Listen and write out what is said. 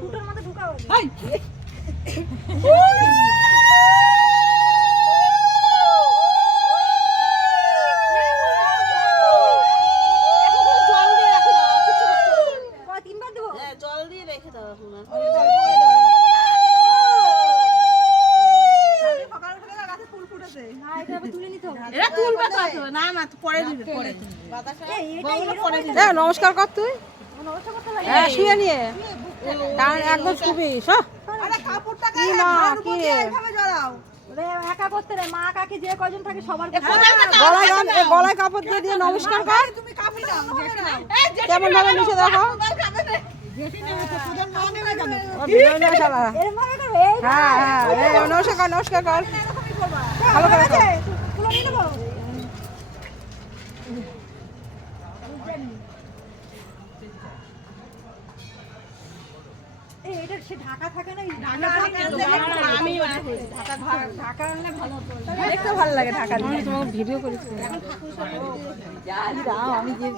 ফুটোর মধ্যে ঢুকাও তিনবার দেবো জল দিয়ে রেখে দাও এখন নমস্কার কর তুই হ্যাঁ শুয়ে নিয়ে একদম শুবিস কি মা কি রে একা করতে রে মা কাকি যে কজন থাকে সবার গলায় কাপড় দিয়ে দিয়ে নমস্কার কর কেমন ভাবে নিচে দেখো হ্যাঁ হ্যাঁ নমস্কার নমস্কার কর ভালো করে এটা সে ঢাকা থাকে না ঢাকা আনলে ভালো দেখতে ভালো লাগে ঢাকা দিয়ে তোমাকে ভিডিও করেছি আমি যে